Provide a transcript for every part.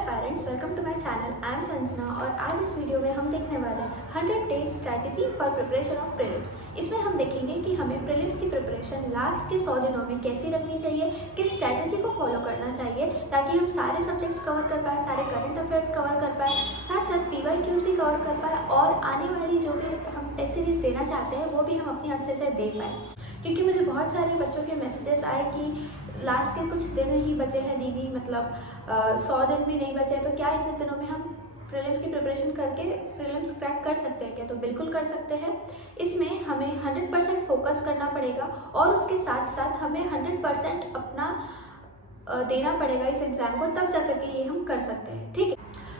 Aspirants, welcome to my channel. I am Sanjana और आज इस वीडियो में हम देखने वाले हैं 100 days strategy for preparation of prelims. इसमें हम देखेंगे कि हमें प्रीलिम्स की प्रिपरेशन लास्ट के 100 दिनों में कैसी रखनी चाहिए, किस स्ट्रैटेजी को फॉलो करना चाहिए ताकि हम सारे सब्जेक्ट्स कवर कर पाए, सारे करंट अफेयर्स कवर कर पाए, साथ साथ PYQs भी कवर कर पाए और आने वाली जो भी हम टेस्ट सीरीज देना चाहते हैं वो भी हम अपनी अच्छे से दे पाए। क्योंकि मुझे बहुत सारे बच्चों के मैसेजेस आए कि लास्ट के कुछ दिन ही बचे हैं दीदी, मतलब 100 दिन भी नहीं बचे हैं, तो क्या इतने दिनों में हम प्रीलिम्स की प्रिपरेशन करके प्रीलिम्स क्रैक कर सकते हैं क्या? तो बिल्कुल कर सकते हैं। इसमें हमें 100% फोकस करना पड़ेगा और उसके साथ साथ हमें 100% अपना देना पड़ेगा इस एग्ज़ाम को, तब जाकर के ये हम कर सकते हैं। ठीक है,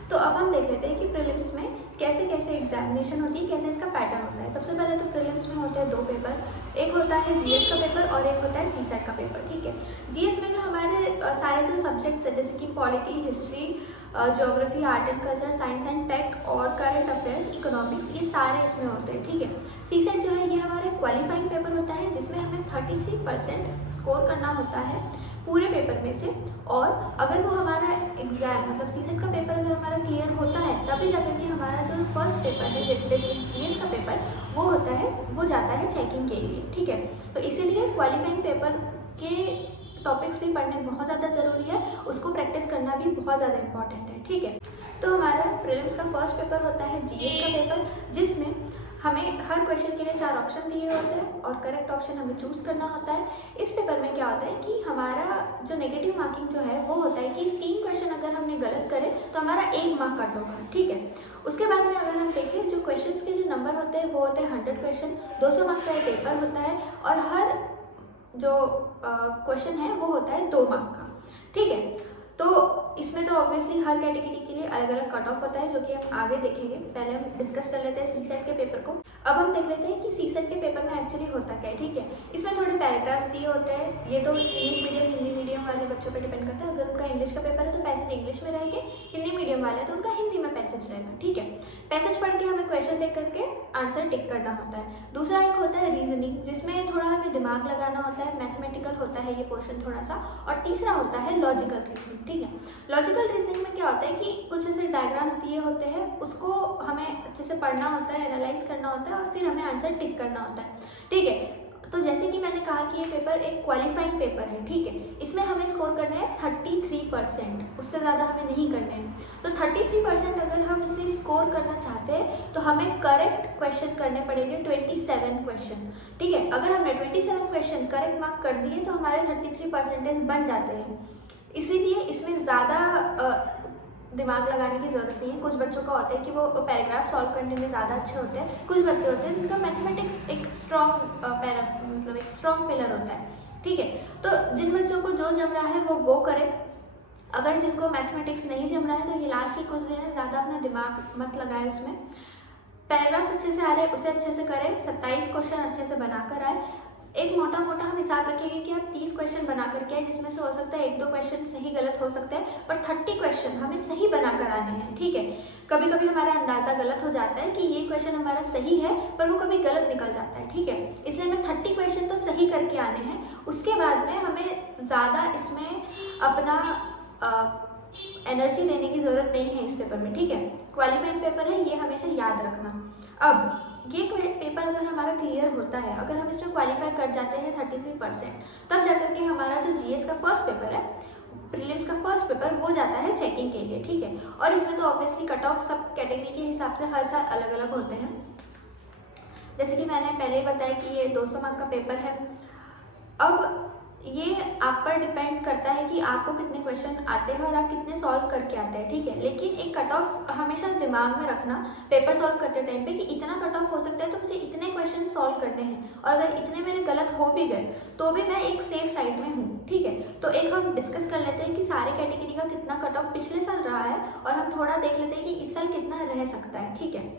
तो अब हम देख लेते हैं कि प्रीलिम्स में कैसे कैसे एग्जामिनेशन होती है, कैसे इसका पैटर्न होता है। सबसे पहले तो प्रीलिम्स में होते हैं 2 पेपर, एक होता है GS का पेपर और एक होता है CSAT का पेपर। ठीक है, GS में जो हमारे सारे जो सब्जेक्ट्स हैं जैसे कि polity, history, geography, art and culture, science and tech और करंट अफेयर्स, इकोनॉमिक्स, ये सारे इसमें होते हैं। ठीक है, CSAT जो है ये हमारा क्वालिफाइंग पेपर होता है जिसमें हमें 33% स्कोर करना होता है पूरे पेपर में से। और अगर वो हमारा एग्जाम मतलब CSAT का पेपर अगर हमारा क्लियर होता है तभी जाकर के हमारा जो फर्स्ट पेपर है GS का पेपर वो होता है, वो जाता है चेकिंग के लिए। ठीक है, तो इसीलिए क्वालिफाइंग पेपर के टॉपिक्स भी पढ़ने बहुत ज़्यादा ज़रूरी है, उसको प्रैक्टिस करना भी बहुत ज़्यादा इंपॉर्टेंट है। ठीक है, तो हमारा प्रीलिम्स का फर्स्ट पेपर होता है GS का पेपर, जिसमें हमें हर क्वेश्चन के लिए 4 ऑप्शन दिए होते हैं और करेक्ट ऑप्शन हमें चूज़ करना होता है। इस पेपर में क्या होता है कि हमारा जो नेगेटिव मार्किंग जो है वो होता है कि 3 क्वेश्चन अगर हमने गलत करे तो हमारा 1 मार्क कट होगा। ठीक है, उसके बाद में अगर हम देखें जो क्वेश्चंस के जो नंबर होते हैं वो होते हैं 100 क्वेश्चन, 200 मार्क्स का ये पेपर होता है और हर जो क्वेश्चन है वो होता है 2 मार्क का। ठीक है, तो इसमें तो ऑब्वियसली हर कैटेगरी के लिए अलग अलग कट ऑफ होता है जो कि हम आगे देखेंगे। पहले हम डिस्कस कर लेते हैं CSAT के पेपर को। अब हम देख लेते हैं कि CSAT के पेपर में एक्चुअली होता क्या है। ठीक है, इसमें थोड़े पैराग्राफ्स दिए होते हैं। ये तो इंग्लिश मीडियम, हिंदी मीडियम वाले बच्चों पर डिपेंड करता है। अगर उनका इंग्लिश का पेपर है तो पैसेज इंग्लिश में रहेंगे, हिंदी मीडियम वाले तो उनका हिंदी में पैसेज रहेगा। ठीक है, पैसेज पढ़ के हमें क्वेश्चन देख करके आंसर टिक करना होता है। दूसरा एक होता है रीजनिंग, जिसमें थोड़ा हमें दिमाग लगाना होता है, मैथमेटिकल होता है ये पोर्शन थोड़ा सा। और तीसरा होता है लॉजिकल रीजनिंग। ठीक है, लॉजिकल रीजनिंग में क्या होता है कि कुछ ऐसे डायग्राम्स दिए होते हैं, उसको हमें अच्छे से पढ़ना होता है, एनालाइज करना होता है और फिर हमें आंसर टिक करना होता है। ठीक है, तो जैसे कि मैंने कहा कि ये पेपर एक क्वालिफाइंग पेपर है। ठीक है, इसमें हमें स्कोर करना है 33%, उससे ज़्यादा हमें नहीं करने हैं। तो 33% अगर हम इसे स्कोर करना चाहते हैं तो हमें करेक्ट क्वेश्चन करने पड़ेंगे 27 क्वेश्चन। ठीक है, अगर हमने 27 क्वेश्चन करेक्ट मार्क कर दिए तो हमारे 33% बन जाते हैं। इसीलिए इसमें ज़्यादा दिमाग लगाने की ज़रूरत नहीं है। कुछ बच्चों का होता है कि वो पैराग्राफ सॉल्व करने में ज़्यादा अच्छे होते हैं, कुछ बच्चे होते हैं जिनका मैथमेटिक्स एक स्ट्रॉन्ग मतलब एक स्ट्रॉन्ग पिलर होता है। ठीक है, तो जिन बच्चों को जो जम रहा है वो करें। अगर जिनको मैथमेटिक्स नहीं जम रहा है तो ये लास्ट के कुछ दिन है, ज़्यादा अपना दिमाग मत लगाए उसमें। पैराग्राफ्स अच्छे से आ रहे हैं उसे अच्छे से करें, 27 क्वेश्चन अच्छे से बना कर आए। एक मोटा मोटा हम हिसाब रखेंगे कि आप 30 क्वेश्चन बना करके आए, जिसमें से हो सकता है 1-2 क्वेश्चन सही गलत हो सकते हैं, पर 30 क्वेश्चन हमें सही बना कर आने हैं। ठीक है, कभी कभी हमारा अंदाज़ा गलत हो जाता है कि ये क्वेश्चन हमारा सही है पर वो कभी गलत निकल जाता है। ठीक है, इसलिए हमें 30 क्वेश्चन तो सही करके आने हैं। उसके बाद में हमें ज़्यादा इसमें अपना एनर्जी देने की ज़रूरत नहीं है इस पेपर में। ठीक है, क्वालिफाइंग पेपर है, ये हमेशा याद रखना। अब ये पेपर अगर हमारा क्लियर होता है, अगर हम इसमें क्वालिफाई कर जाते हैं 33%, तब जाकर के हमारा जो GS का फर्स्ट पेपर है, प्रीलिम्स का फर्स्ट पेपर, वो जाता है चेकिंग के लिए। ठीक है, और इसमें तो ऑब्वियसली कट ऑफ सब कैटेगरी के हिसाब से हर साल अलग अलग होते हैं। जैसे कि मैंने पहले ही बताया कि ये 200 मार्क का पेपर है। अब ये आप पर डिपेंड करता है कि आपको कितने क्वेश्चन आते हैं और आप कितने सॉल्व करके आते हैं। ठीक है, लेकिन एक कट ऑफ हमेशा दिमाग में रखना पेपर सॉल्व करते टाइम पे कि इतना कट ऑफ हो सकता है तो मुझे इतने क्वेश्चन सॉल्व करने हैं, और अगर इतने मेरे गलत हो भी गए तो भी मैं एक सेफ साइड में हूँ। ठीक है, तो एक हम डिस्कस कर लेते हैं कि सारे कैटेगरी का कितना कट ऑफ पिछले साल रहा है और हम थोड़ा देख लेते हैं कि इस साल कितना रह सकता है। ठीक है,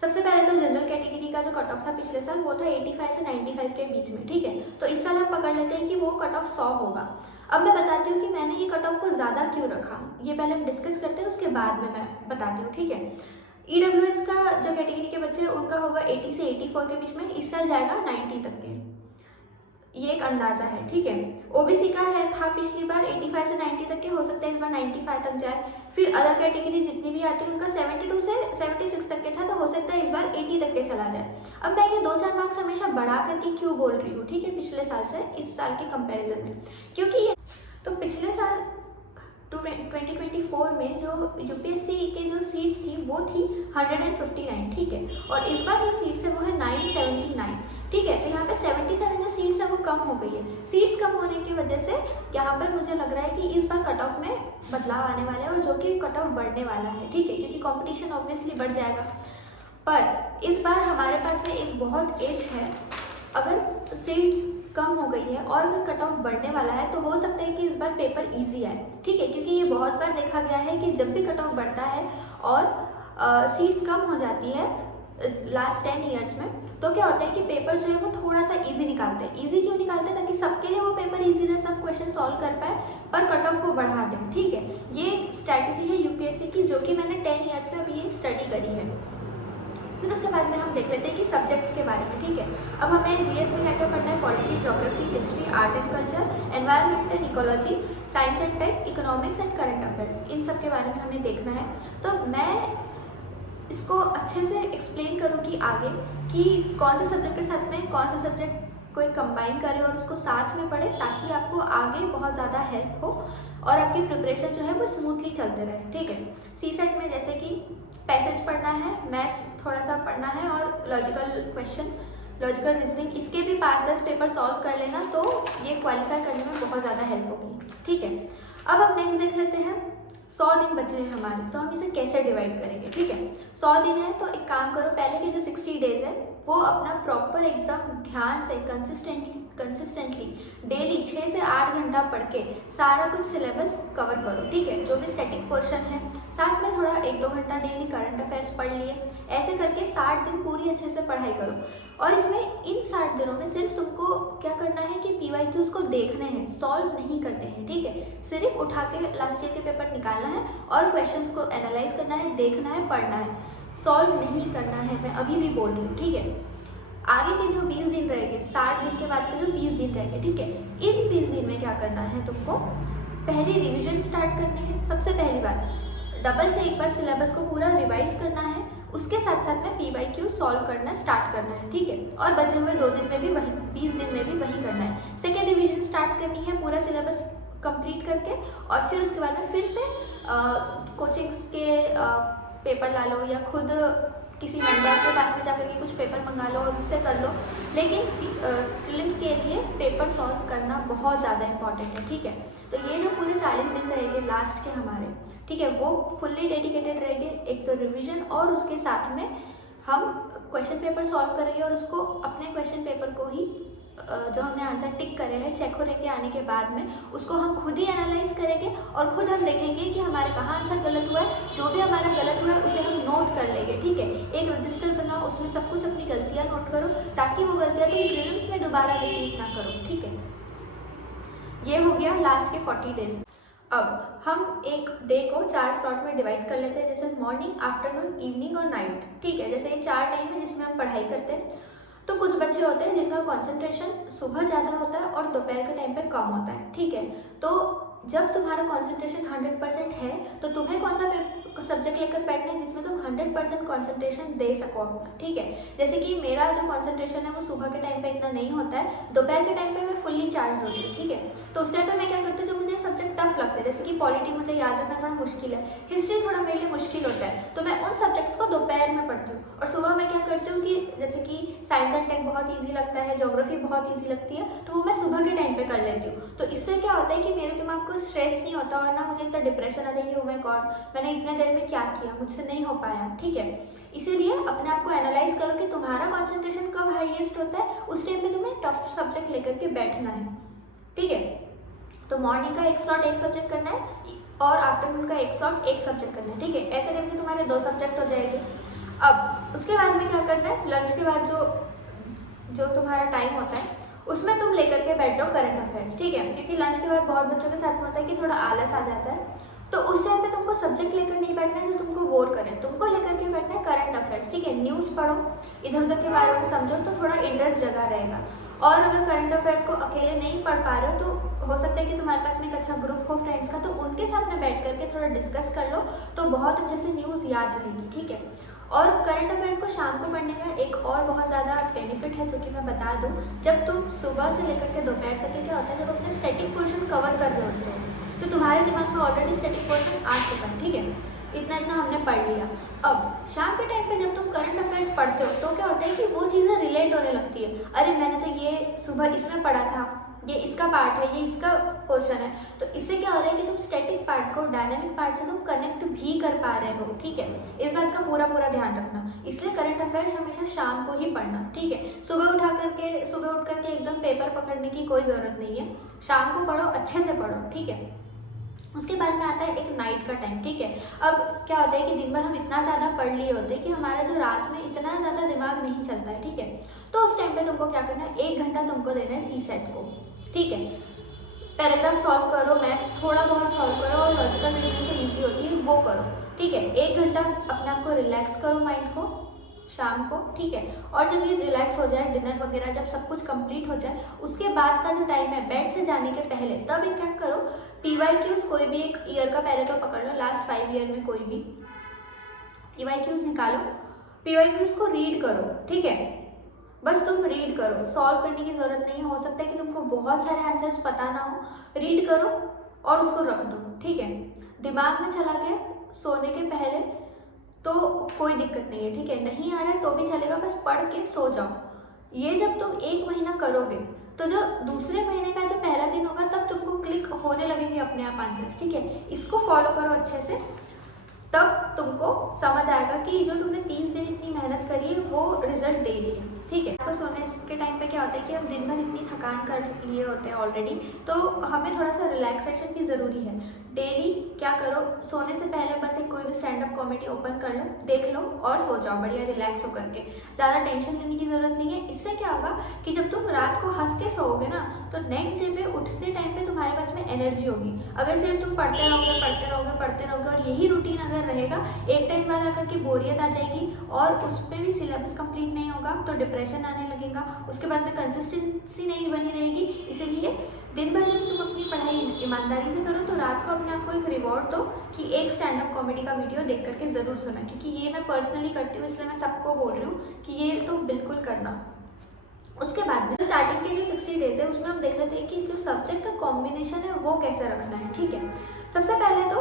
सबसे पहले तो जनरल कैटेगरी का जो कट ऑफ था पिछले साल वो था 85 से 95 के बीच में। ठीक है, तो इस साल हम पकड़ लेते हैं कि वो कट ऑफ 100 होगा। अब मैं बताती हूँ कि मैंने ये कट ऑफ को ज़्यादा क्यों रखा, ये पहले हम डिस्कस करते हैं, उसके बाद में मैं बताती हूँ। ठीक है, EWS का जो कैटेगरी के बच्चे हैं उनका होगा 80 से 84 के बीच में, इस साल जाएगा 90 तक के। ये एक अंदाज़ा है, ठीक है। ओबीसी का है था पिछली बार 85 से 90 तक के, हो सकता है इस बार 95 तक जाए। फिर अदर कैटेगरी जितनी भी आती है उनका 72 से 76 तक के था, तो हो सकता है इस बार 80 तक के चला जाए। अब मैं ये 2-4 मार्क्स हमेशा बढ़ा करके क्यों बोल रही हूँ, ठीक है, पिछले साल से इस साल के कंपेरिजन में, क्योंकि ये तो पिछले साल 2024 में जो यूपीएससी के जो सीट्स थी वो थी 159, ठीक है, और इस बार जो सीट्स है वो है 979, ठीक है। तो यहाँ पे 77 जो सीट्स है वो कम हो गई है। सीट्स कम होने की वजह से यहाँ पर मुझे लग रहा है कि इस बार कट ऑफ में बदलाव आने वाला है, और जो कि कट ऑफ बढ़ने वाला है, ठीक है, क्योंकि कॉम्पिटिशन ऑब्वियसली बढ़ जाएगा। पर इस बार हमारे पास में एक बहुत एज है, अगर सीट्स कम हो गई है और अगर कट ऑफ बढ़ने वाला है तो हो सकता है कि इस बार पेपर इजी आए, ठीक है, क्योंकि ये बहुत बार देखा गया है कि जब भी कट ऑफ बढ़ता है और सीट्स कम हो जाती है लास्ट 10 ईयर्स में, तो क्या होता है कि पेपर जो है वो थोड़ा सा इजी निकालते हैं। इजी क्यों निकालते हैं? ताकि सबके लिए वो पेपर इजी रहे, सब क्वेश्चन सॉल्व कर पाए, पर कट ऑफ वो बढ़ा दें, ठीक है। ये एक स्ट्रैटेजी है यूपीएससी की, जो कि मैंने 10 ईयर्स में अभी ये स्टडी करी है। फिर उसके बाद में हम देख लेते हैं कि सब्जेक्ट्स के बारे में, ठीक है। अब हमें जीएस में क्या क्या पढ़ना है? Polity, geography, history, art and culture, environment and ecology, science and tech, economics and current affairs, इन सब के बारे में हमें देखना है। तो मैं इसको अच्छे से एक्सप्लेन करूँगी आगे कि कौन से सब्जेक्ट के साथ में कौन सा सब्जेक्ट को कंबाइन करें और उसको साथ में पढ़ें, ताकि आपको आगे बहुत ज़्यादा हेल्प हो और आपकी प्रिपरेशन जो है वो स्मूथली चलते रहे, ठीक है। सीसेट में जैसे कि पैसेज पढ़ना है, मैथ्स थोड़ा सा पढ़ना है, और लॉजिकल क्वेश्चन, लॉजिकल रीजनिंग, इसके भी 5-10 पेपर सॉल्व कर लेना, तो ये क्वालिफाई करने में बहुत ज़्यादा हेल्प होगी, ठीक है। अब हम नेक्स्ट देख लेते हैं 100 दिन बचे हैं हमारे, तो हम इसे कैसे डिवाइड करेंगे, ठीक है। 100 दिन है तो एक काम करो, पहले के जो 60 डेज है वो अपना प्रॉपर एकदम ध्यान से कंसिस्टेंटली डेली 6 से 8 घंटा पढ़ के सारा कुछ सिलेबस कवर करो, ठीक है। जो भी स्टैटिक पोर्शन है, साथ में थोड़ा 1-2 घंटा डेली करंट अफेयर्स पढ़ लिए, ऐसे करके 60 दिन पूरी अच्छे से पढ़ाई करो। और इसमें इन 60 दिनों में सिर्फ तुमको क्या करना है कि PYQs को देखने हैं, सॉल्व नहीं करने हैं, ठीक है। सिर्फ उठा के लास्ट ईयर के पेपर निकालना है और क्वेश्चंस को एनालाइज करना है, देखना है, पढ़ना है, सॉल्व नहीं करना है, मैं अभी भी बोल रही हूँ, ठीक है। आगे के जो 20 दिन रहेंगे, 60 दिन के बाद के जो 20 दिन रहेंगे, ठीक है, इन 20 दिन में क्या करना है तुमको? पहली रिविजन स्टार्ट करनी है। सबसे पहली बात, डबल से एक बार सिलेबस को पूरा रिवाइज करना है, उसके साथ साथ में PYQ सॉल्व करना स्टार्ट करना है, ठीक है। और बचे हुए 2 दिन में भी वही, 20 दिन में भी वही करना है। सेकेंड रिविजन स्टार्ट करनी है पूरा सिलेबस कंप्लीट करके, और फिर उसके बाद में फिर से कोचिंग्स के पेपर ला लो, या खुद किसी वेंडर के पास में जाकर के कुछ पेपर मंगा लो और उससे कर लो। लेकिन प्रीलिम्स के लिए पेपर सॉल्व करना बहुत ज़्यादा इंपॉर्टेंट है, ठीक है। तो ये जो पूरे 40 दिन रहेंगे लास्ट के हमारे, ठीक है, वो फुल्ली डेडिकेटेड रहेंगे, एक तो रिवीजन और उसके साथ में हम क्वेश्चन पेपर सॉल्व करेंगे, और उसको अपने क्वेश्चन पेपर को ही जो हमने आंसर टिक करे हैं चेक होने के आने के बाद में उसको हम खुद ही एनालाइज करेंगे, और खुद हम देखेंगे कि हमारे कहाँ आंसर गलत हुआ है। जो भी हमारा गलत हुआ है उसे हम नोट कर लेंगे, ठीक है। एक रजिस्टर बनाओ, उसमें सब कुछ अपनी गलतियाँ नोट करो, ताकि वो गलतियाँ तुम प्रीलिम्स में दोबारा रिपीट ना करो, ठीक है। ये हो गया लास्ट के 40 डेज। अब हम एक डे को 4 स्लॉट में डिवाइड कर लेते हैं, जैसे मॉर्निंग, आफ्टरनून, इवनिंग और नाइट, ठीक है। जैसे ये 4 टाइम है जिसमें हम पढ़ाई करते हैं। तो कुछ बच्चे होते हैं जिनका कंसंट्रेशन सुबह ज़्यादा होता है और दोपहर के टाइम पे कम होता है, ठीक है। तो जब तुम्हारा कंसंट्रेशन 100% है तो तुम्हें कौन सा सब्जेक्ट लेकर बैठना है जिसमें तुम 100% कंसंट्रेशन दे सको अपना, ठीक है। जैसे कि मेरा जो कंसंट्रेशन है वो सुबह के टाइम पे इतना नहीं होता है, दोपहर के टाइम पे मैं फुल्ली चार्ज होती हूँ, ठीक है। तो उस टाइम पे मैं क्या करती हूँ, जो मुझे सब्जेक्ट टफ लगते हैं, जैसे कि पॉलिटी मुझे याद रखना थोड़ा मुश्किल है, हिस्ट्री थोड़ा मेरे लिए मुश्किल होता है, तो मैं उन सब्जेक्ट्स को दोपहर में पढ़ती हूँ। और सुबह मैं क्या करती हूँ कि जैसे कि साइंस एंड टेक बहुत ईजी लगता है, ज्योग्राफी बहुत ईजी लगती है, तो वो मैं सुबह के टाइम पे कर लेती हूँ। तो इससे क्या होता है कि मेरे दिमाग को स्ट्रेस नहीं होता, और ना मुझे इतना डिप्रेशन आता है कि ओ माय गॉड मैंने इतने देर में क्या किया, मुझसे नहीं हो पाया, ठीक है। इसीलिए अपने आप को एनालाइज करो कि तुम्हारा कंसंट्रेशन कब हाईएस्ट होता है, उस टाइम पे तुम्हें टफ सब्जेक्ट लेकर के बैठना है, ठीक है। तो मॉर्निंग का एक स्लॉट एक सब्जेक्ट करना है, और आफ्टरनून का एक स्लॉट एक सब्जेक्ट करना है, ठीक है। ऐसे करके तुम्हारे 2 सब्जेक्ट हो जाएंगे। अब उसके बाद में क्या करना है, लंच के बाद जो तुम्हारा टाइम होता है उसमें तुम लेकर के बैठ जाओ करंट अफेयर्स, ठीक है। क्योंकि लंच के बाद बहुत बच्चों के साथ में होता है कि थोड़ा आलस आ जाता है, तो उस टाइम पे तुमको सब्जेक्ट लेकर नहीं बैठना है जो तुमको बोर करें, तुमको लेकर के बैठना है करंट अफेयर्स, ठीक है। न्यूज़ पढ़ो, इधर उधर के बारे में समझो, तो थोड़ा इंटरेस्ट जगा रहेगा। और अगर करंट अफेयर्स को अकेले नहीं पढ़ पा रहे हो तो हो सकता है कि तुम्हारे पास में एक अच्छा ग्रुप हो फ्रेंड्स का, तो उनके साथ में बैठ करके थोड़ा डिस्कस कर लो तो बहुत अच्छे से न्यूज़ याद रहेगी, ठीक है। और करंट अफेयर्स को शाम को पढ़ने का एक और बहुत ज़्यादा बेनिफिट है जो कि मैं बता दूं। जब तुम सुबह से लेकर के दोपहर तक क्या होता है, जब अपने स्टैटिक पोर्शन कवर कर रहे होते हो तो तुम्हारे दिमाग में ऑलरेडी स्टैटिक पोर्शन आ चुका है, ठीक है, इतना इतना हमने पढ़ लिया। अब शाम के टाइम पे जब तुम करंट अफेयर्स पढ़ते हो तो क्या होता है कि वो चीज़ें रिलेट होने लगती है। अरे मैंने तो ये सुबह इसमें पढ़ा था, ये इसका पार्ट है, ये इसका पोर्शन है। तो इससे क्या हो रहा है कि तुम स्टैटिक पार्ट को डायनामिक पार्ट से तुम कनेक्ट भी कर पा रहे हो, ठीक है। इस बात का पूरा ध्यान रखना। इसलिए करंट अफेयर्स हमेशा शाम को ही पढ़ना, ठीक है। सुबह उठ करके एकदम पेपर पकड़ने की कोई ज़रूरत नहीं है। शाम को पढ़ो, अच्छे से पढ़ो, ठीक है। उसके बाद में आता है एक नाइट का टाइम, ठीक है। अब क्या होता है कि दिन भर हम इतना ज़्यादा पढ़ लिए होते हैं कि हमारा जो रात में इतना ज़्यादा दिमाग नहीं चलता है, ठीक है। तो उस टाइम पे तुमको क्या करना है, 1 घंटा तुमको देना है सीसेट को, ठीक है। पैराग्राफ सॉल्व करो, मैथ्स थोड़ा बहुत सॉल्व करो और लॉजिकल रीजनिंग तो ईजी होती है वो करो, ठीक है। 1 घंटा अपने आप को रिलैक्स करो माइंड को शाम को, ठीक है। और जब ये रिलैक्स हो जाए, डिनर वगैरह जब सब कुछ कंप्लीट हो जाए, उसके बाद का जो टाइम है बेड से जाने के पहले, तब एक क्या करो, PYQs कोई भी एक ईयर का पहले तो पकड़ लो, लास्ट 5 ईयर में कोई भी PYQs निकालो, PYQs को रीड करो, ठीक है। बस तुम रीड करो, सॉल्व करने की ज़रूरत नहीं है। हो सकता है कि तुमको बहुत सारे आंसर्स पता ना हो, रीड करो और उसको रख दो, ठीक है। दिमाग में चला गया सोने के पहले तो कोई दिक्कत नहीं है, ठीक है। नहीं आ रहा है तो भी चलेगा, बस पढ़ के सो जाओ। ये जब तुम 1 महीना करोगे तो जो दूसरे महीने का जो पहला दिन होगा तब तुमको क्लिक होने लगेंगे अपने आप आंसर्स, ठीक है। इसको फॉलो करो अच्छे से, तब तुमको समझ आएगा कि जो तुमने 30 दिन इतनी मेहनत करी है वो रिजल्ट दे रही है, ठीक है। तो सोने के टाइम पे क्या होता है कि हम दिन भर इतनी थकान कर लिए होते हैं ऑलरेडी, तो हमें थोड़ा सा रिलैक्सेशन भी ज़रूरी है। डेली क्या करो, सोने से पहले बस एक कोई भी स्टैंड अप कॉमेडी ओपन कर लो, देख लो और सो जाओ बढ़िया रिलैक्स होकर के। ज़्यादा टेंशन लेने की ज़रूरत नहीं है। इससे क्या होगा कि जब तुम रात को हंस के सोओगे ना, तो नेक्स्ट डे पे उठते टाइम पे तुम्हारे पास में एनर्जी होगी। अगर सिर्फ तुम पढ़ते रहोगे और यही रूटीन अगर रहेगा, एक टाइम बाद आकर के बोरियत आ जाएगी और उस पर भी सिलेबस कंप्लीट नहीं होगा तो डिप्रेशन आने लगेगा। उसके बाद में कंसिस्टेंसी नहीं बनी रहेगी। इसीलिए दिन भर जब तुम अपनी पढ़ाई ईमानदारी से करो तो रात को अपने आप को एक रिवॉर्ड दो कि एक स्टैंड अप कॉमेडी का वीडियो देख करके ज़रूर सुना, क्योंकि ये मैं पर्सनली करती हूँ, इसलिए मैं सबको बोल रही हूँ कि ये तो बिल्कुल करना। उसके बाद में स्टार्टिंग के जो 60 डेज है उसमें हम देख लेते हैं कि जो सब्जेक्ट का कॉम्बिनेशन है वो कैसे रखना है, ठीक है। सबसे पहले तो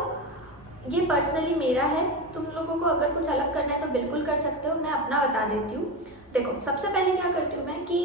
ये पर्सनली मेरा है, तुम लोगों को अगर कुछ अलग करना है तो बिल्कुल कर सकते हो। मैं अपना बता देती हूँ। देखो, सबसे पहले क्या करती हूँ मैं कि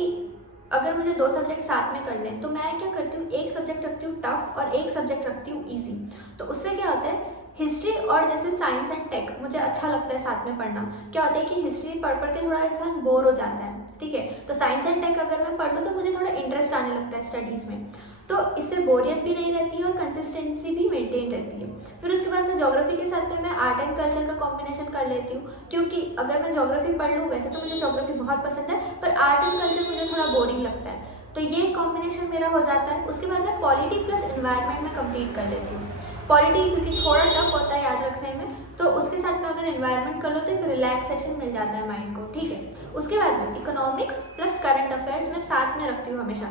अगर मुझे 2 सब्जेक्ट साथ में करने हैं तो मैं क्या करती हूँ, एक सब्जेक्ट रखती हूँ टफ और एक सब्जेक्ट रखती हूँ ईजी। तो उससे क्या होता है, हिस्ट्री और जैसे साइंस एंड टेक मुझे अच्छा लगता है साथ में पढ़ना। क्या होता है कि हिस्ट्री पढ़ के थोड़ा इंसान बोर हो जाता है, ठीक है। तो साइंस एंड टेक अगर मैं पढ़ लूँ तो मुझे थोड़ा इंटरेस्ट आने लगता है स्टडीज़ में, तो इससे बोरियत भी नहीं रहती है और कंसिस्टेंसी भी मेंटेन रहती है। फिर उसके बाद में ज्योग्राफी के साथ में मैं आर्ट एंड कल्चर का कॉम्बिनेशन कर लेती हूँ, क्योंकि अगर मैं ज्योग्राफी पढ़ लूँ, वैसे तो मुझे ज्योग्राफी बहुत पसंद है पर आर्ट एंड कल्चर मुझे थोड़ा बोरिंग लगता है, तो ये कॉम्बिनेशन मेरा हो जाता है। उसके बाद मैं पॉलिटी प्लस एनवायरनमेंट में कंप्लीट कर लेती हूँ। पॉलिटी क्योंकि थोड़ा टफ होता है याद रखने में, तो उसके साथ में अगर एनवायरनमेंट कर लो तो एक रिलैक्सेशन मिल जाता है माइंड को, ठीक है। उसके बाद में इकोनॉमिक्स प्लस करंट अफेयर्स में साथ में रखती हूँ हमेशा।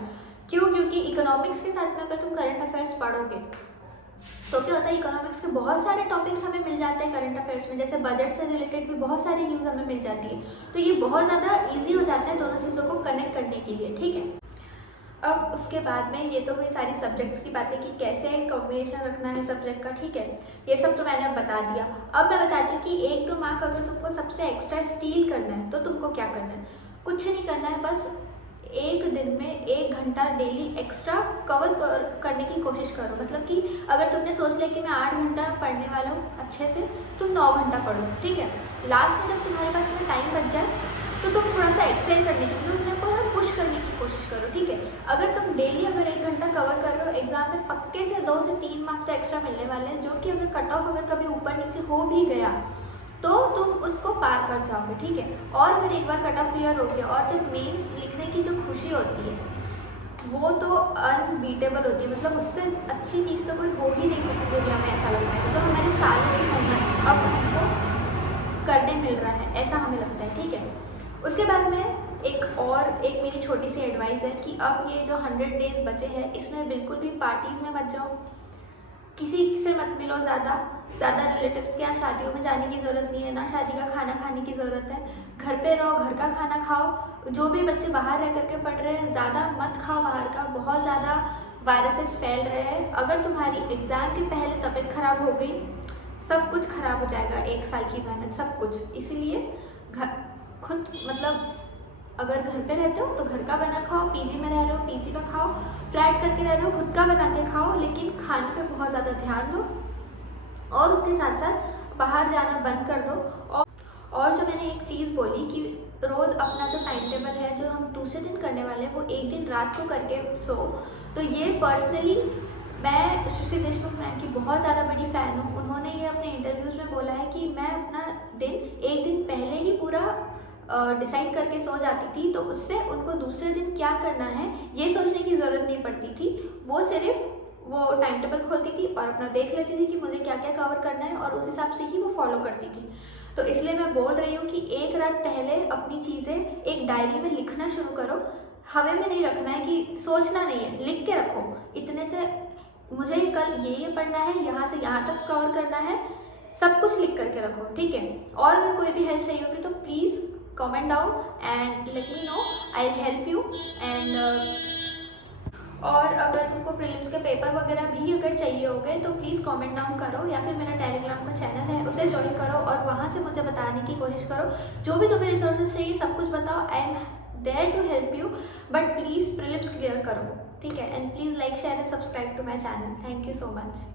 क्यों? क्योंकि इकोनॉमिक्स के साथ में अगर तुम करंट अफेयर्स पढ़ोगे तो क्या होता है, इकोनॉमिक्स के बहुत सारे टॉपिक्स हमें मिल जाते हैं करंट अफेयर्स में, जैसे बजट से रिलेटेड भी बहुत सारी न्यूज़ हमें मिल जाती है। तो ये बहुत ज़्यादा ईजी हो जाता है दोनों चीज़ों को कनेक्ट करने के लिए, ठीक है। अब उसके बाद में ये तो हुई सारी सब्जेक्ट्स की बातें कि कैसे कॉम्बिनेशन रखना है सब्जेक्ट का, ठीक है। ये सब तो मैंने अब बता दिया। अब मैं बताती हूँ कि 1-2 मार्क अगर तुमको सबसे एक्स्ट्रा स्टील करना है तो तुमको क्या करना है। कुछ नहीं करना है, बस एक दिन में 1 घंटा डेली एक्स्ट्रा कवर करने की कोशिश करो। मतलब कि अगर तुमने सोच लिया कि मैं 8 घंटा पढ़ने वाला हूँ अच्छे से, तुम 9 घंटा पढ़ो, ठीक है। लास्ट में जब तुम्हारे पास में टाइम बच जाए तो तुम थोड़ा सा एक्सेल करने के लिए अपने को पुश करने की कोशिश करो, ठीक है। अगर तुम डेली अगर 1 घंटा कवर कर रहे हो, एग्जाम में पक्के से 2 से 3 मार्क तो एक्स्ट्रा मिलने वाले हैं, जो कि अगर कट ऑफ अगर कभी ऊपर नीचे हो भी गया तो तुम उसको पार कर जाओगे, ठीक है। और अगर एक बार कट ऑफ क्लियर हो गया और जब मेंस लिखने की जो खुशी होती है वो तो अनबीटेबल होती है, मतलब उससे अच्छी चीज़ तो कोई हो ही नहीं सकती दुनिया में, ऐसा लगता है। मतलब हमारे साल की मेहनत अब हमको करने मिल रहा है, ऐसा हमें लगता है, ठीक है। उसके बाद में एक और एक मेरी छोटी सी एडवाइस है कि अब ये जो 100 डेज़ बचे हैं इसमें बिल्कुल भी पार्टीज़ में मत जाओ, किसी से मत मिलो ज़्यादा रिलेटिव्स के यहाँ शादियों में जाने की ज़रूरत नहीं है, ना शादी का खाना खाने की ज़रूरत है। घर पे रहो, घर का खाना खाओ। जो भी बच्चे बाहर रह करके पढ़ रहे हैं ज़्यादा मत खाओ बाहर का, बहुत ज़्यादा वायरसेस फैल रहे हैं। अगर तुम्हारी एग्ज़ाम के पहले तबीयत ख़राब हो गई, सब कुछ ख़राब हो जाएगा, 1 साल की मेहनत सब कुछ। इसीलिए खुद मतलब अगर घर पे रहते हो तो घर का बना खाओ, पीजी में रह रहे हो पीजी का खाओ, फ्लैट करके रह रहे हो खुद का बना के खाओ, लेकिन खाने पे बहुत ज़्यादा ध्यान दो और उसके साथ साथ बाहर जाना बंद कर दो। और जो मैंने एक चीज़ बोली कि रोज़ अपना जो टाइम टेबल है जो हम दूसरे दिन करने वाले हैं वो एक दिन रात को करके सो, तो ये पर्सनली मैं सृष्टि देशमुख मैम की बहुत ज़्यादा बड़ी फ़ैन हूँ। उन्होंने ये अपने इंटरव्यूज़ में बोला है कि मैं अपना दिन एक दिन पहले ही पूरा डिसाइड करके सो जाती थी, तो उससे उनको दूसरे दिन क्या करना है ये सोचने की ज़रूरत नहीं पड़ती थी। वो सिर्फ वो टाइम टेबल खोलती थी और अपना देख लेती थी कि मुझे क्या क्या कवर करना है और उस हिसाब से ही वो फॉलो करती थी। तो इसलिए मैं बोल रही हूँ कि एक रात पहले अपनी चीज़ें एक डायरी में लिखना शुरू करो। हवा में नहीं रखना है कि सोचना नहीं है, लिख के रखो। इतने से मुझे कल ये पढ़ना है, यहाँ से यहाँ तक कवर करना है, सब कुछ लिख करके रखो, ठीक है। और अगर कोई भी हेल्प चाहिए होगी तो please comment down and let me know, I will help you. And और अगर तुमको प्रीलिम्स के पेपर वगैरह भी अगर चाहिए होंगे तो प्लीज़ कमेंट डाउन करो, या फिर मेरा टेलीग्राम का चैनल है उसे ज्वाइन करो और वहाँ से मुझे बताने की कोशिश करो। जो भी तुम्हें रिसोर्सेज चाहिए सब कुछ बताओ, I am there to help you, but please prelims clear करो, ठीक है। And please like share and subscribe to my channel. Thank you so much.